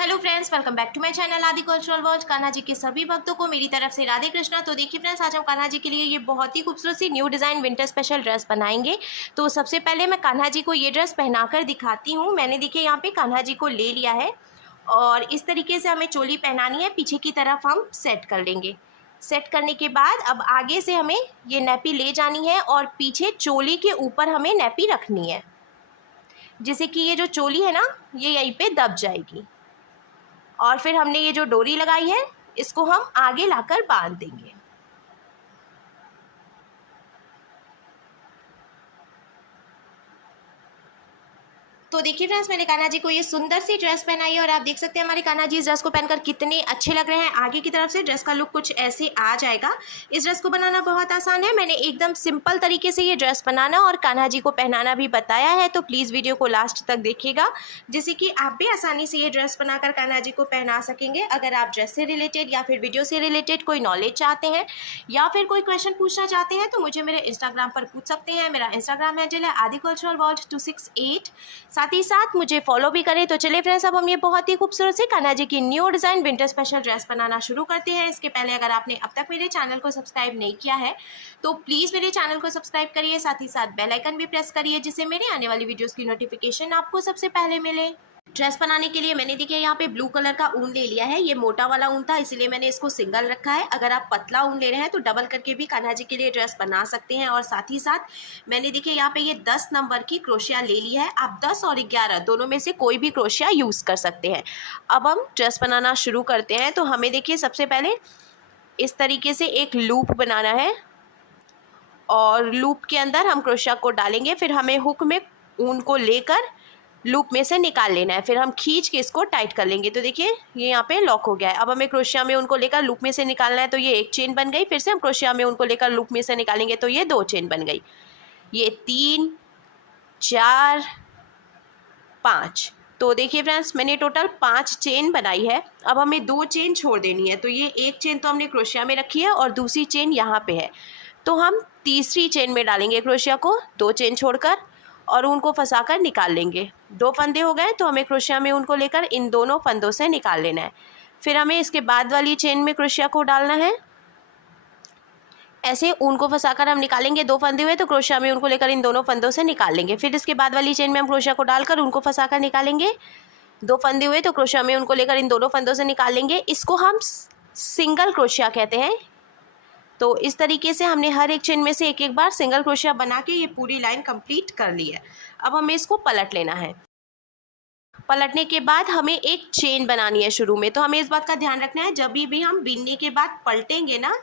Hello friends, welcome back to my channel Aadi cultural world. Kanha ji के सभी भक्तों को मेरी तरफ से राधे कृष्णा। तो देखिए फ्रेंड्स, आज हम कान्हा जी के लिए ये बहुत ही खूबसूरत सी new design winter special dress बनाएंगे। तो सबसे पहले मैं कान्हा जी को ये ड्रेस पहनाकर दिखाती हूँ। मैंने देखिए यहाँ पे कान्हा जी को ले लिया है और इस तरीके से हमें चोली पहनानी है, पीछे की तरफ हम सेट कर लेंगे। सेट करने के बाद अब आगे से हमें ये नैपी ले जानी है और पीछे चोली के ऊपर हमें नैपी रखनी है, जिससे कि ये जो चोली है ना, ये यहीं पे दब जाएगी। और फिर हमने ये जो डोरी लगाई है इसको हम आगे लाकर बांध देंगे। तो देखिए फ्रेंड्स, मैंने कान्हा जी को ये सुंदर सी ड्रेस पहनाई है और आप देख सकते हैं हमारे कान्हा जी इस ड्रेस को पहनकर कितने अच्छे लग रहे हैं। आगे की तरफ से ड्रेस का लुक कुछ ऐसे आ जाएगा। इस ड्रेस को बनाना बहुत आसान है। मैंने एकदम सिंपल तरीके से ये ड्रेस बनाना और कान्हा जी को पहनाना भी बताया है, तो प्लीज़ वीडियो को लास्ट तक देखिएगा, जिससे कि आप भी आसानी से ये ड्रेस बनाकर कान्हा जी को पहना सकेंगे। अगर आप ड्रेस से रिलेटेड या फिर वीडियो से रिलेटेड कोई नॉलेज चाहते हैं या फिर कोई क्वेश्चन पूछना चाहते हैं तो मुझे मेरे इंस्टाग्राम पर पूछ सकते हैं। मेरा इंस्टाग्राम हैंडल है आदि कल्चरल वर्ल्ड 268। साथ ही साथ मुझे फॉलो भी करें। तो चलिए फ्रेंड्स, अब हम ये बहुत ही खूबसूरत से कान्हा जी की new design winter special dress बनाना शुरू करते हैं। इसके पहले अगर आपने अब तक मेरे चैनल को सब्सक्राइब नहीं किया है तो प्लीज़ मेरे चैनल को सब्सक्राइब करिए, साथ ही साथ बेल आइकन भी प्रेस करिए, जिससे मेरे आने वाली वीडियोज़ की नोटिफिकेशन आपको सबसे पहले मिले। ड्रेस बनाने के लिए मैंने देखिए यहाँ पे ब्लू कलर का ऊन ले लिया है। ये मोटा वाला ऊन था, इसीलिए मैंने इसको सिंगल रखा है। अगर आप पतला ऊन ले रहे हैं तो डबल करके भी कान्हा जी के लिए ड्रेस बना सकते हैं। और साथ ही साथ मैंने देखिए यहाँ पे ये 10 नंबर की क्रोशिया ले ली है। आप 10 और 11 दोनों में से कोई भी क्रोशिया यूज़ कर सकते हैं। अब हम ड्रेस बनाना शुरू करते हैं। तो हमें देखिए सबसे पहले इस तरीके से एक लूप बनाना है और लूप के अंदर हम क्रोशिया को डालेंगे। फिर हमें हुक में ऊन को लेकर लूप में से निकाल लेना है। फिर हम खींच के इसको टाइट कर लेंगे। तो देखिए ये यहाँ पे लॉक हो गया है। अब हमें क्रोशिया में उनको लेकर लूप में से निकालना है। तो ये एक चेन बन गई। फिर से हम क्रोशिया में उनको लेकर लूप में से निकालेंगे तो ये 2 चेन बन गई। ये 3 4 5। तो देखिए फ्रेंड्स, मैंने टोटल 5 चेन बनाई है। अब हमें 2 चेन छोड़ देनी है। तो ये एक चेन तो हमने क्रोशिया में रखी है और दूसरी चेन यहाँ पे है। तो हम तीसरी चेन में डालेंगे क्रोशिया को, 2 चेन छोड़कर, और उनको फंसाकर निकाल लेंगे। 2 फंदे हो गए तो हमें क्रोशिया में उनको लेकर इन दोनों फंदों से निकाल लेना है। फिर हमें इसके बाद वाली चेन में क्रोशिया को डालना है। ऐसे ऊन को फंसाकर हम निकालेंगे। 2 फंदे हुए तो क्रोशिया में उनको लेकर इन दोनों फंदों से निकाल लेंगे। फिर इसके बाद वाली चेन में हम क्रोशिया को डालकर उनको फंसाकर निकालेंगे। 2 फंदे हुए तो क्रोशिया में उनको लेकर इन दोनों फंदों से निकाल लेंगे। इसको हम सिंगल क्रोशिया कहते हैं। तो इस तरीके से हमने हर एक चेन में से एक एक बार सिंगल क्रोशिया बना के ये पूरी लाइन कंप्लीट कर ली है। अब हमें इसको पलट लेना है। पलटने के बाद हमें एक चेन बनानी है शुरू में। तो हमें इस बात का ध्यान रखना है, जब भी हम बिनने के बाद पलटेंगे ना,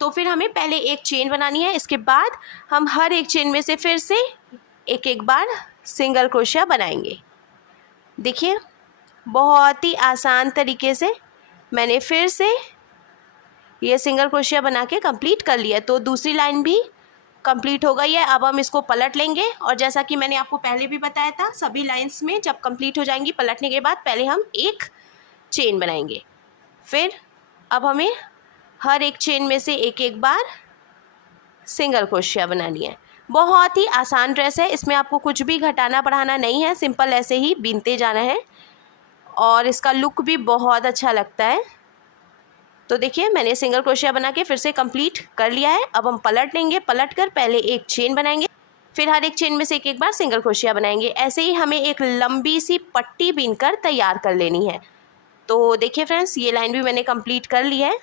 तो फिर हमें पहले एक चेन बनानी है। इसके बाद हम हर एक चेन में से फिर से एक एक बार सिंगल क्रोशिया बनाएंगे। देखिए बहुत ही आसान तरीके से मैंने फिर से ये सिंगल क्रोशिया बना के कंप्लीट कर लिया। तो दूसरी लाइन भी कंप्लीट हो गई है। अब हम इसको पलट लेंगे और जैसा कि मैंने आपको पहले भी बताया था, सभी लाइंस में जब कंप्लीट हो जाएंगी पलटने के बाद पहले हम एक चेन बनाएंगे। फिर अब हमें हर एक चेन में से एक एक बार सिंगल क्रोशिया बनानी है। बहुत ही आसान ड्रेस है, इसमें आपको कुछ भी घटाना बढ़ाना नहीं है, सिंपल ऐसे ही बीनते जाना है और इसका लुक भी बहुत अच्छा लगता है। तो देखिए मैंने सिंगल क्रोशिया बना के फिर से कंप्लीट कर लिया है। अब हम पलट लेंगे। पलट कर पहले एक चेन बनाएंगे, फिर हर एक चेन में से एक एक बार सिंगल क्रोशिया बनाएंगे। ऐसे ही हमें एक लंबी सी पट्टी बीनकर तैयार कर लेनी है। तो देखिए फ्रेंड्स, ये लाइन भी मैंने कंप्लीट कर ली है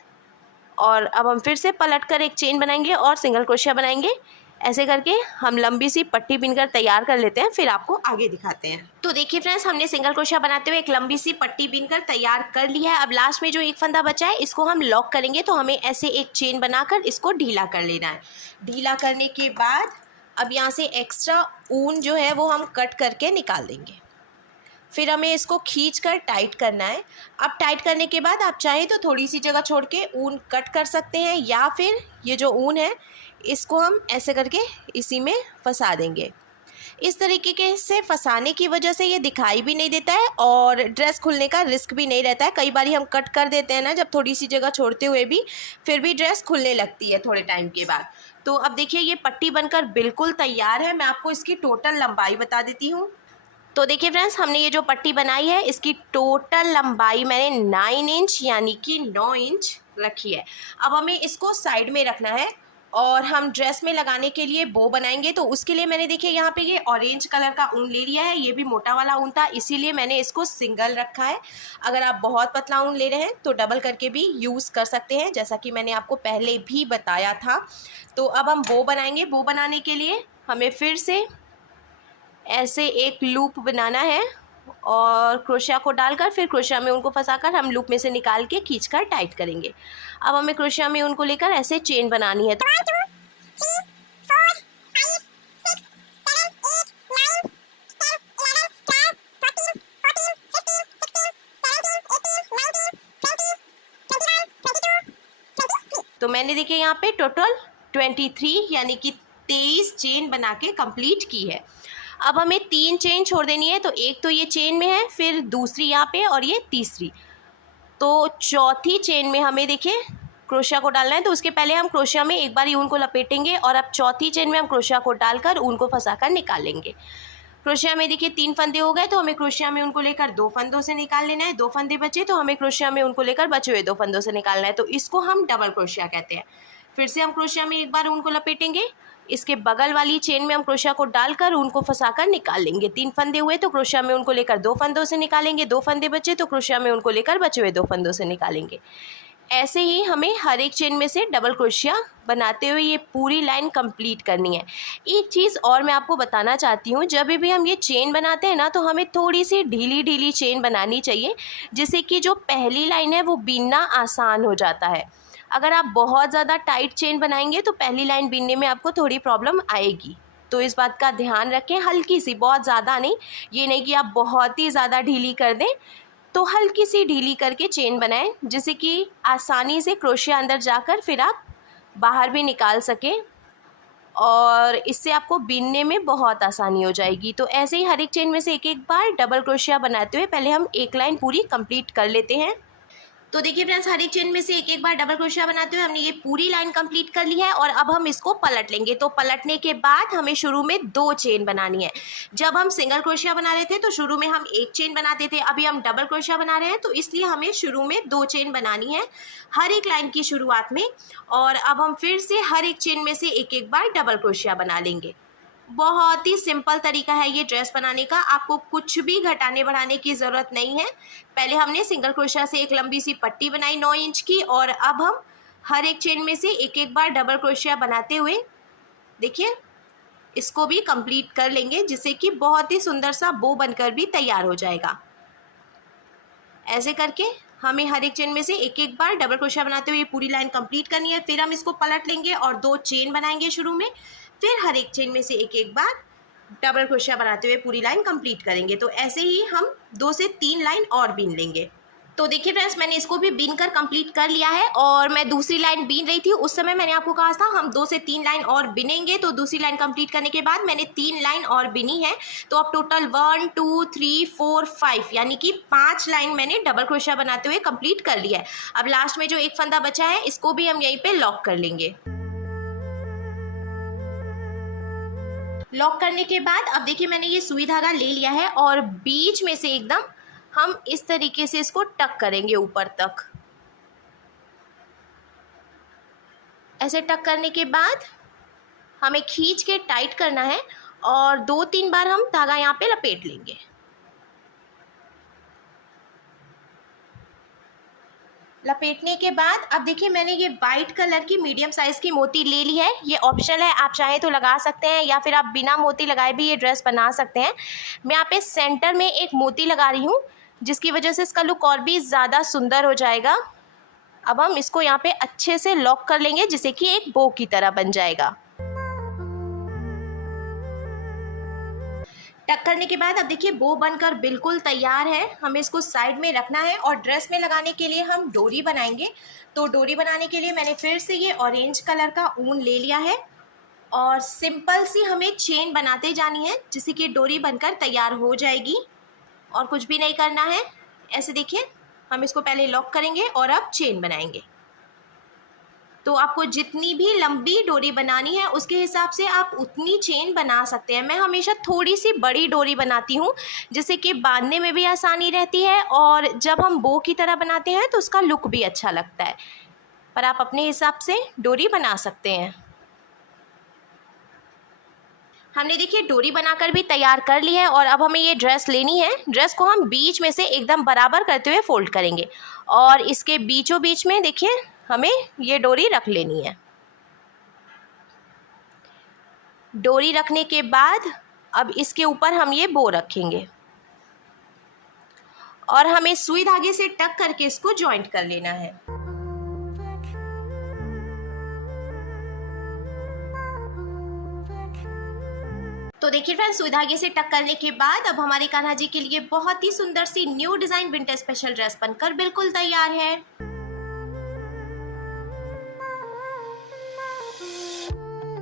और अब हम फिर से पलट कर एक चेन बनाएंगे और सिंगल क्रोशिया बनाएंगे। ऐसे करके हम लंबी सी पट्टी बीनकर तैयार कर लेते हैं, फिर आपको आगे दिखाते हैं। तो देखिए फ्रेंड्स, हमने सिंगल क्रोशिया बनाते हुए एक लंबी सी पट्टी बीनकर तैयार कर ली है। अब लास्ट में जो एक फंदा बचा है इसको हम लॉक करेंगे। तो हमें ऐसे एक चेन बनाकर इसको ढीला कर लेना है। ढीला करने के बाद अब यहाँ से एक्स्ट्रा ऊन जो है वो हम कट करके निकाल देंगे। फिर हमें इसको खींचकर टाइट करना है। अब टाइट करने के बाद आप चाहें तो थोड़ी सी जगह छोड़ के ऊन कट कर सकते हैं, या फिर ये जो ऊन है इसको हम ऐसे करके इसी में फंसा देंगे। इस तरीके से फंसाने की वजह से ये दिखाई भी नहीं देता है और ड्रेस खुलने का रिस्क भी नहीं रहता है। कई बार हम कट कर देते हैं ना, जब थोड़ी सी जगह छोड़ते हुए भी, फिर भी ड्रेस खुलने लगती है थोड़े टाइम के बाद। तो अब देखिए ये पट्टी बनकर बिल्कुल तैयार है। मैं आपको इसकी टोटल लंबाई बता देती हूँ। तो देखिए फ्रेंड्स, हमने ये जो पट्टी बनाई है इसकी टोटल लंबाई मैंने 9 इंच यानी कि 9 इंच रखी है। अब हमें इसको साइड में रखना है और हम ड्रेस में लगाने के लिए बो बनाएंगे। तो उसके लिए मैंने देखिए यहाँ पे ये ऑरेंज कलर का ऊन ले लिया है। ये भी मोटा वाला ऊन था, इसीलिए मैंने इसको सिंगल रखा है। अगर आप बहुत पतला ऊन ले रहे हैं तो डबल करके भी यूज़ कर सकते हैं, जैसा कि मैंने आपको पहले भी बताया था। तो अब हम बो बनाएंगे। बो बनाने के लिए हमें फिर से ऐसे एक लूप बनाना है और क्रोशिया को डालकर फिर क्रोशिया में उनको फंसाकर हम लूप में से निकाल के खींचकर टाइट करेंगे। अब हमें क्रोशिया में उनको लेकर ऐसे चेन बनानी है। तो मैंने देखिए यहाँ पे टोटल 23 यानी कि 23 चेन बना के कंप्लीट की है। अब हमें 3 चेन छोड़ देनी है। तो एक तो ये चेन में है, फिर दूसरी यहाँ पे और ये तीसरी। तो चौथी चेन में हमें देखिए क्रोशिया को डालना है। तो उसके पहले हम क्रोशिया में एक बार ही ऊन को लपेटेंगे और अब चौथी चेन में हम क्रोशिया को डालकर ऊन को फंसाकर निकालेंगे। क्रोशिया में देखिए 3 फंदे हो गए, तो हमें क्रोशिया में उनको लेकर 2 फंदों से निकाल लेना है। 2 फंदे बचे तो हमें क्रोशिया में उनको लेकर बचे हुए 2 फंदों से निकालना है। तो इसको हम डबल क्रोशिया कहते हैं। फिर से हम क्रोशिया में एक बार ऊन को लपेटेंगे, इसके बगल वाली चेन में हम क्रोशिया को डालकर ऊन को फंसाकर निकाल लेंगे। 3 फंदे हुए तो क्रोशिया में उनको लेकर 2 फंदों से निकालेंगे। 2 फंदे बचे तो क्रोशिया में उनको लेकर बचे हुए 2 फंदों से निकालेंगे। ऐसे ही हमें हर एक चेन में से डबल क्रोशिया बनाते हुए ये पूरी लाइन कंप्लीट करनी है। एक चीज़ और मैं आपको बताना चाहती हूँ, जब भी हम ये चेन बनाते हैं ना तो हमें थोड़ी सी ढीली ढीली चेन बनानी चाहिए, जिससे कि जो पहली लाइन है वो बीनना आसान हो जाता है। अगर आप बहुत ज़्यादा टाइट चेन बनाएंगे तो पहली लाइन बीनने में आपको थोड़ी प्रॉब्लम आएगी। तो इस बात का ध्यान रखें, हल्की सी, बहुत ज़्यादा नहीं। ये नहीं कि आप बहुत ही ज़्यादा ढीली कर दें, तो हल्की सी ढीली करके चेन बनाएं, जिससे कि आसानी से क्रोशिया अंदर जाकर फिर आप बाहर भी निकाल सकें और इससे आपको बीनने में बहुत आसानी हो जाएगी। तो ऐसे ही हर एक चेन में से एक एक बार डबल क्रोशिया बनाते हुए पहले हम एक लाइन पूरी कंप्लीट कर लेते हैं। तो देखिए फ्रेंड्स, हर एक चेन में से एक एक बार डबल क्रोशिया बनाते हुए हमने ये पूरी लाइन कंप्लीट कर ली है और अब हम इसको पलट लेंगे। तो पलटने के बाद हमें शुरू में 2 चेन बनानी है। जब हम सिंगल क्रोशिया बना रहे थे तो शुरू में हम 1 चेन बनाते थे, अभी हम डबल क्रोशिया बना रहे हैं तो इसलिए हमें शुरू में 2 चेन बनानी है हर एक लाइन की शुरुआत में। और अब हम फिर से हर एक चेन में से एक एक बार डबल क्रोशिया बना लेंगे। बहुत ही सिंपल तरीका है ये ड्रेस बनाने का, आपको कुछ भी घटाने बढ़ाने की ज़रूरत नहीं है। पहले हमने सिंगल क्रोशिया से एक लंबी सी पट्टी बनाई 9 इंच की और अब हम हर एक चेन में से एक एक बार डबल क्रोशिया बनाते हुए देखिए इसको भी कंप्लीट कर लेंगे, जिससे कि बहुत ही सुंदर सा बो बनकर भी तैयार हो जाएगा। ऐसे करके हमें हर एक चेन में से एक एक बार डबल क्रोशिया बनाते हुए पूरी लाइन कंप्लीट करनी है। फिर हम इसको पलट लेंगे और 2 चेन बनाएंगे शुरू में, फिर हर एक चेन में से एक एक बार डबल क्रोशिया बनाते हुए पूरी लाइन कंप्लीट करेंगे। तो ऐसे ही हम 2 से 3 लाइन और बीन लेंगे। तो देखिए फ्रेंड्स, मैंने इसको भी बीन कर कंप्लीट कर लिया है और मैं दूसरी लाइन बीन रही थी। उस समय मैंने आपको कहा था हम 2 से 3 लाइन और बिनेंगे। तो दूसरी लाइन कंप्लीट करने के बाद मैंने 3 लाइन और बिनी है। तो अब टोटल 1 2 3 4 5 यानी कि 5 लाइन मैंने डबल क्रोशिया बनाते हुए कंप्लीट कर लिया है। अब लास्ट में जो एक फंदा बचा है इसको भी हम यहीं पे लॉक कर लेंगे। लॉक करने के बाद अब देखिए मैंने ये सुई धागा ले लिया है और बीच में से एकदम हम इस तरीके से इसको टक करेंगे ऊपर तक। ऐसे टक करने के बाद हमें खींच के टाइट करना है और 2-3 बार हम धागा यहाँ पे लपेट लेंगे। लपेटने के बाद अब देखिए मैंने ये वाइट कलर की मीडियम साइज़ की मोती ले ली है। ये ऑप्शनल है, आप चाहें तो लगा सकते हैं या फिर आप बिना मोती लगाए भी ये ड्रेस बना सकते हैं। मैं यहाँ पे सेंटर में एक मोती लगा रही हूँ, जिसकी वजह से इसका लुक और भी ज़्यादा सुंदर हो जाएगा। अब हम इसको यहाँ पे अच्छे से लॉक कर लेंगे, जिससे कि एक बो की तरह बन जाएगा। टक करने के बाद अब देखिए बो बनकर बिल्कुल तैयार है। हमें इसको साइड में रखना है और ड्रेस में लगाने के लिए हम डोरी बनाएंगे। तो डोरी बनाने के लिए मैंने फिर से ये ऑरेंज कलर का ऊन ले लिया है और सिंपल सी हमें चेन बनाते जानी है, जिससे कि डोरी बनकर तैयार हो जाएगी और कुछ भी नहीं करना है। ऐसे देखिए हम इसको पहले लॉक करेंगे और अब चेन बनाएंगे। तो आपको जितनी भी लंबी डोरी बनानी है उसके हिसाब से आप उतनी चेन बना सकते हैं। मैं हमेशा थोड़ी सी बड़ी डोरी बनाती हूँ जिससे कि बांधने में भी आसानी रहती है और जब हम बो की तरह बनाते हैं तो उसका लुक भी अच्छा लगता है। पर आप अपने हिसाब से डोरी बना सकते हैं। हमने देखिए डोरी बनाकर भी तैयार कर ली है और अब हमें ये ड्रेस लेनी है। ड्रेस को हम बीच में से एकदम बराबर करते हुए फोल्ड करेंगे और इसके बीचों बीच में देखिए हमें ये डोरी रख लेनी है। डोरी रखने के बाद अब इसके ऊपर हम ये बो रखेंगे और हमें सुई धागे से टक करके इसको जॉइंट कर लेना है। तो देखिए फ्रेंड्स, सुई धागे से टक करने के बाद अब हमारे कान्हा जी के लिए बहुत ही सुंदर सी new design winter special dress बनकर बिल्कुल तैयार है।